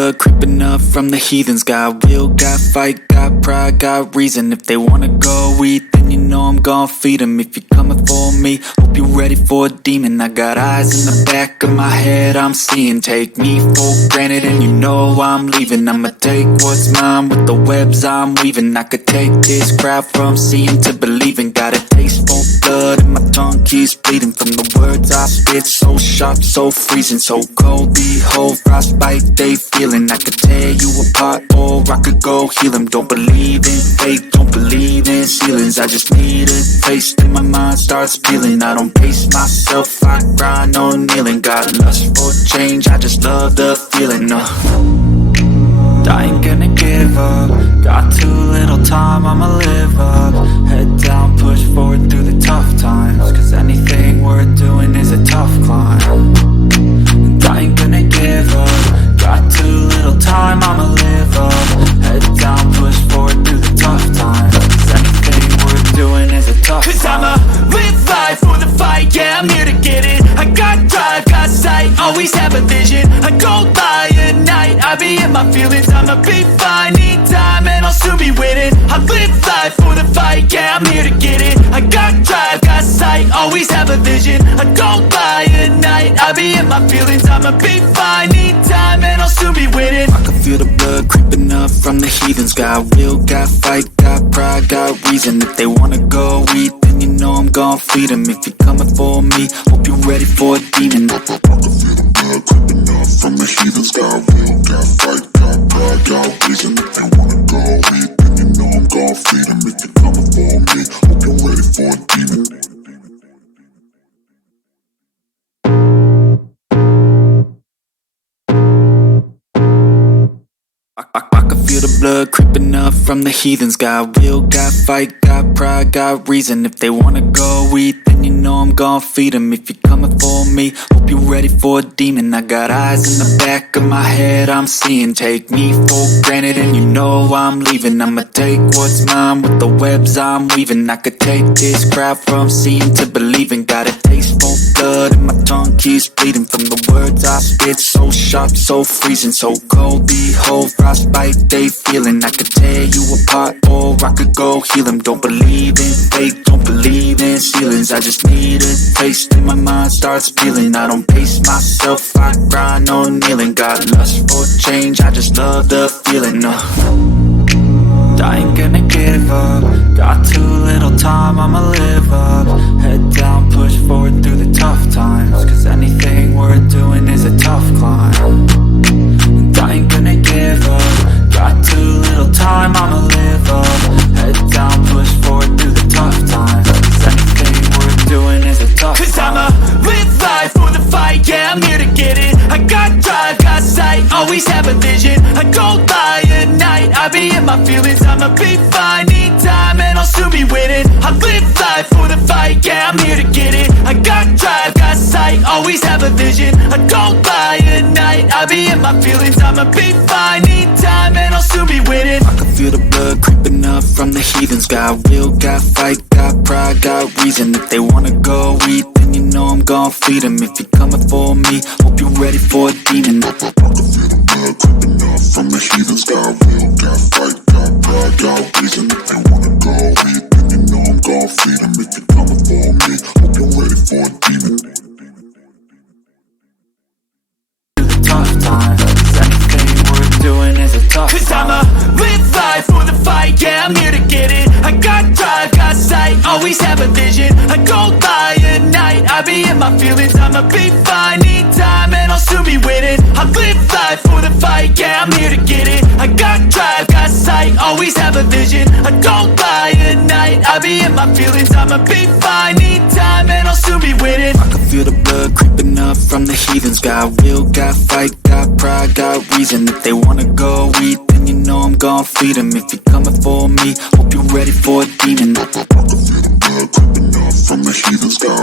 blood creeping up from the heathens. Got will, got fight, got pride, got reason. If they wanna go eat, then you know I'm gon' feed them. If you're coming for me, hope you're ready for a demon. I got eyes in the back of my head, I'm seeing. Take me for granted and you know I'm leaving. I'ma take what's mine with the webs I'm weaving. I could take this crowd from seeing to believing. Got a taste for blood and my tongue keeps bleeding from the words I spit. So sharp, so freezing, so cold. Behold, frostbite they feeling. I could tear you apart or I could go heal them. Don't believe in fate, don't believe in ceilings. I just need a taste and my mind starts peeling. I don't pace myself, I grind on kneeling. Got lust for change, I just love the feeling. I ain't gonna give up. Got too little time, I'ma live up. Head down, push forward through the tough times. Cause anything worth doing is a tough climb. And I ain't gonna give up. Got too little time, I'ma live up. Head down, push forward through the tough times. Cause anything worth doing is a tough climb. Cause I'ma live life for the fight, yeah, I'm here to get it. I got drive, got sight, always have a vision. I go by at night, I be in my feelings. I'ma be fine, need time and I'll soon be winning. I live life for the fight, yeah, I'm here to get it. I got drive, got sight, always have a vision. I go by at night, I be in my feelings. I'ma be fine, need time and I'll soon be winning. I can feel the blood creeping up from the heathens. Got will, got fight, got pride, got reason. If they wanna go eat, then you know I'm gon' feed them. If you're coming for me, hope you're ready for a demon. I can feel the blood creeping up from the heathens. Got will, got fight, got pride, got reason. If they wanna go eat, then you know I'm gon' feed them. If you're coming for me, hope you're ready for a demon. I can feel the blood creeping up from the heathens. Got will, got fight, got pride, got reason. If they wanna go eat, then you know I'm gon' feed them. If you're coming for me, hope you're ready for a demon. I got eyes in the back of my head, I'm seeing. Take me for granted and you know I'm leaving. I'ma take what's mine with the webs I'm weaving. I could take this crowd from seeing to believing. Got a taste for blood and my tongue keeps bleeding from the words I spit. So sharp, so freezing, so cold. Behold, frostbite they feeling. I could tear you apart or I could go heal them. Don't believe in fate, don't believe in ceilings. I just need a taste and my mind starts peeling. I don't pace myself, I grind on kneeling. Got lust for change, I just love the feeling. I ain't gonna give up. Got too little time, I'ma live up. Head down, push forward through the tough times. Cause anything worth doing is a tough climb. And I ain't gonna give up. Got too little time, I'ma live up. Head down, push forward through the tough times. Cause anything worth doing is a tough climb. Cause I'ma live life for the fight, yeah, I'm here to get it. I got drive, got sight, always have a vision. I go by at night, I be in my feelings. I'ma be fine, need time and I'll soon be winning. I live life for the fight, yeah, I'm here to get it. I got drive, got sight, always have a vision. I go by at night, I be in my feelings. I'ma be fine, need time and I'll soon be winning. I can feel the blood creeping up from the heathens. Got will, got fight, got pride, got reason. If they wanna go eat, then you know I'm gon' feed them. If you're coming for me, hope you're ready for a demon. I can feel the blood creeping up from the heathens. Got will, got fight, got pride, got reason. If they wanna go eat, then you know I'm gon' feed them. If you're coming for me, hope you're ready for a demon. Tough times, anything worth doing is a tough. Cause I'ma live life for the fight, yeah, I'm here to get it. I got drive, got sight, always have a vision. I go by at night, I be in my feelings. I'ma be fine, need time and I'll soon be winning. I live life for the fight, yeah, I'm here to get it. I got drive, got sight, always have a vision. I go by at night, I be in my feelings. I'ma be fine, need time and I'll soon be winning. I can feel the blood creeping up from the heathens. Got will, got fight, got pride, got reason. If they wanna go eat, then you know I'm gon' feed them. If you're coming for me, hope you're ready for a demon. I can feel the blood creeping up from the heathens. Got